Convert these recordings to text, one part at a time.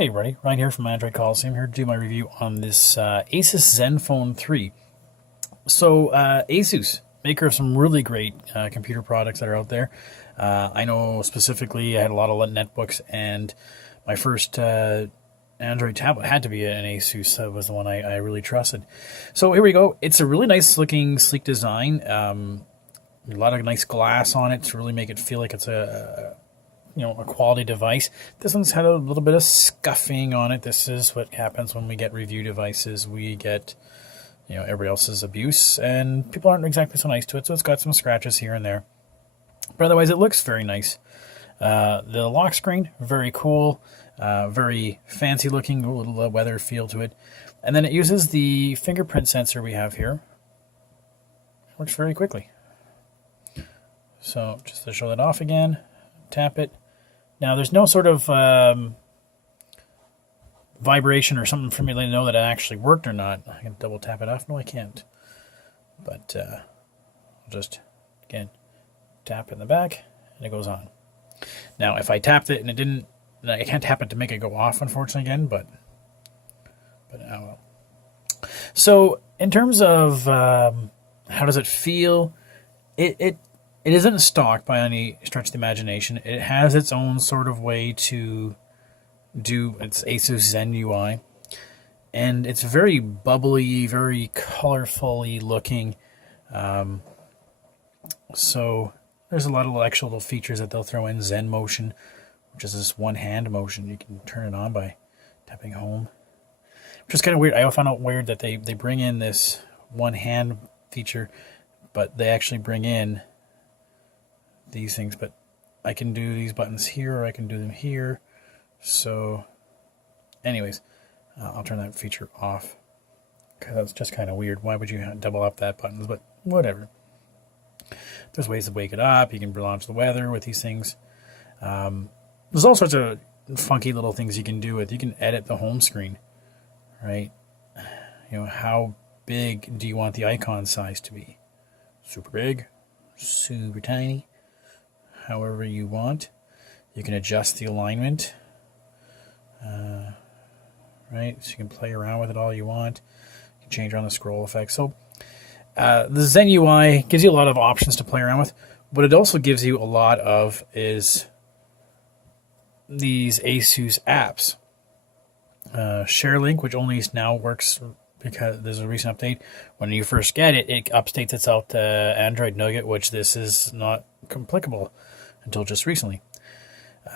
Hey everybody, Ryan here from Android Calls. I'm here to do my review on this Asus Zenfone 3. So Asus, maker of some really great computer products that are out there. I know specifically I had a lot of netbooks, and my first Android tablet had to be an Asus. That was the one I really trusted. So here we go. It's a really nice looking, sleek design. A lot of nice glass on it to really make it feel like it's a quality device. This one's had a little bit of scuffing on it. This is what happens when we get review devices. We get, everybody else's abuse, and people aren't exactly so nice to it, so it's got some scratches here and there. But otherwise, it looks very nice. The lock screen, very cool, very fancy looking, a little weather feel to it. And then it uses the fingerprint sensor we have here. It works very quickly. So just to show that off again, tap it. Now, there's no sort of vibration or something for me to know that it actually worked or not. I can double tap it off. No, I can't. But I'll just, again, tap it in the back, and it goes on. Now, if I tapped it and it didn't, I can't tap it to make it go off, unfortunately, again, but oh well. So, in terms of how does it feel, it isn't stock by any stretch of the imagination. It has its own sort of way to do its Asus Zen UI. And it's very bubbly, very colorfully looking. So there's a lot of extra little features that they'll throw in. Zen motion, which is this one-hand motion. You can turn it on by tapping home. Which is kind of weird. I found out weird that they bring in this one-hand feature, but they actually bring in these things, but I can do these buttons here, or I can do them here. So anyways, I'll turn that feature off, because that's just kind of weird. Why would you double up that buttons? But whatever. There's ways to wake it up. You can launch the weather with these things. There's all sorts of funky little things you can do with. You can edit the home screen, right? How big do you want the icon size to be? Super big, super tiny, however you want. You can adjust the alignment, right? So you can play around with it all you want. You can change around the scroll effect. So the Zen UI gives you a lot of options to play around with. What it also gives you a lot of is these Asus apps. ShareLink, which only now works because there's a recent update. When you first get it, it updates itself to Android Nougat, which this is not applicable until just recently.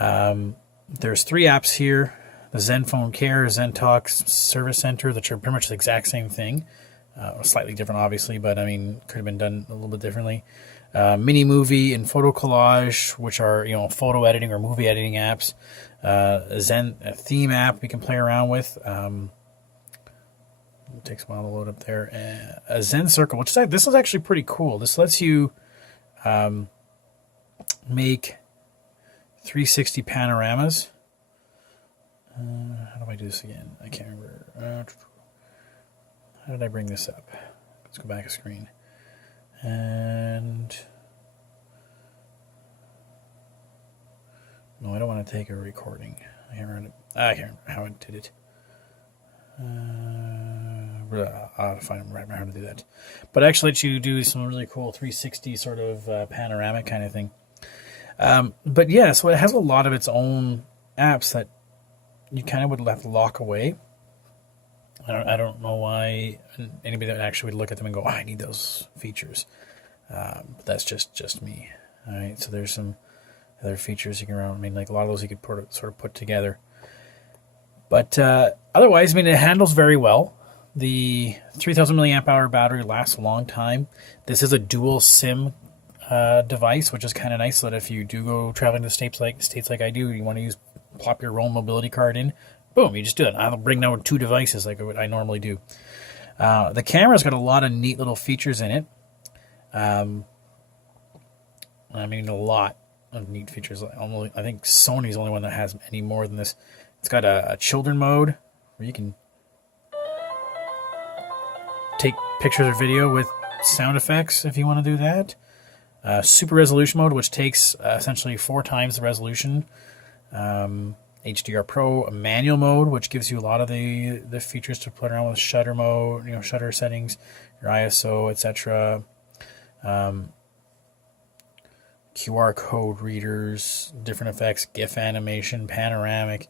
There's 3 apps here: the Zenfone Care, ZenTalk Service Center, which are pretty much the exact same thing. Slightly different, obviously, but I mean, could have been done a little bit differently. Mini Movie and Photo Collage, which are photo editing or movie editing apps. A theme app we can play around with. It takes a while to load up there. A Zen Circle, which is, this is actually pretty cool. This lets you make 360 panoramas. How do I do this again? I can't remember. How did I bring this up? Let's go back a screen. And no, I don't want to take a recording. I can't remember how I did it. I'll find right now how to do that. But actually, let you do some really cool 360 sort of panoramic kind of thing. But yeah, so it has a lot of its own apps that you kind of would have to lock away. I don't know why anybody that actually would look at them and go, I need those features. But that's just me. All right, so there's some other features you can run. I mean, like a lot of those you could sort of put together. But otherwise, I mean, it handles very well. The 3,000 milliamp hour battery lasts a long time. This is a dual SIM device, which is kind of nice, so that if you do go traveling to states like I do, you want to plop your own mobility card in, boom, you just do it. I'll bring down 2 devices like I normally do. The camera's got a lot of neat little features in it. I mean, a lot of neat features. I think Sony's the only one that has any more than this. It's got a children mode where you can take pictures or video with sound effects if you want to do that. Super resolution mode, which takes essentially 4 times the resolution. HDR Pro, a manual mode, which gives you a lot of the features to play around with, shutter mode, shutter settings, your ISO, etc. QR code readers, different effects, GIF animation, panoramic,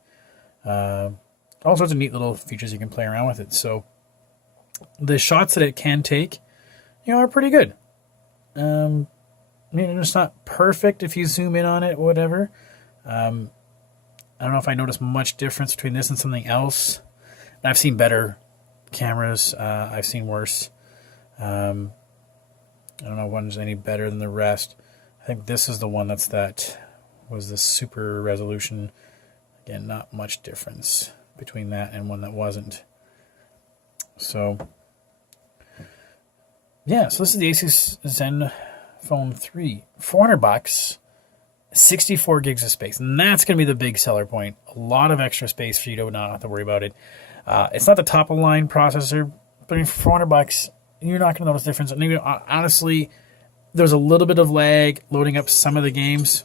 all sorts of neat little features you can play around with it. So the shots that it can take, are pretty good. It's not perfect if you zoom in on it, whatever. I don't know if I noticed much difference between this and something else. I've seen better cameras. I've seen worse. I don't know if one's any better than the rest. I think this is the one that was the super resolution. Again, not much difference between that and one that wasn't. So, yeah, so this is the Asus Zenfone 3. $400, 64 gigs of space. And that's going to be the big seller point. A lot of extra space for you to not have to worry about it. It's not the top of the line processor, but for $400, you're not going to notice a difference. And even, honestly, there's a little bit of lag loading up some of the games,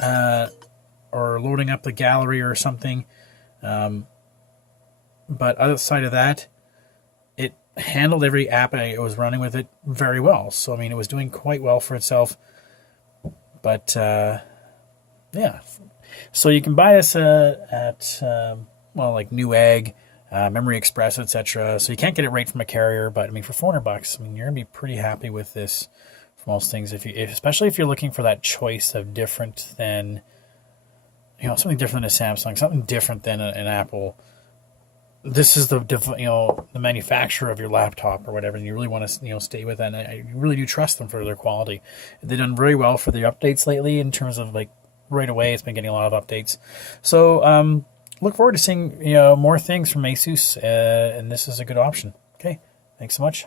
or loading up the gallery or something. But outside of that, it handled every app I was running with it very well. So, it was doing quite well for itself. But, yeah. So you can buy this at like Newegg, Memory Express, etc. So you can't get it right from a carrier, but for $400, you're gonna be pretty happy with this for most things. Especially if you're looking for that choice of different than, something different than a Samsung, something different than an Apple. This is the manufacturer of your laptop or whatever, and you really want to stay with that. And I really do trust them for their quality. They've done very well for their updates lately in terms of right away. It's been getting a lot of updates. So look forward to seeing more things from Asus, and this is a good option. Okay, thanks so much.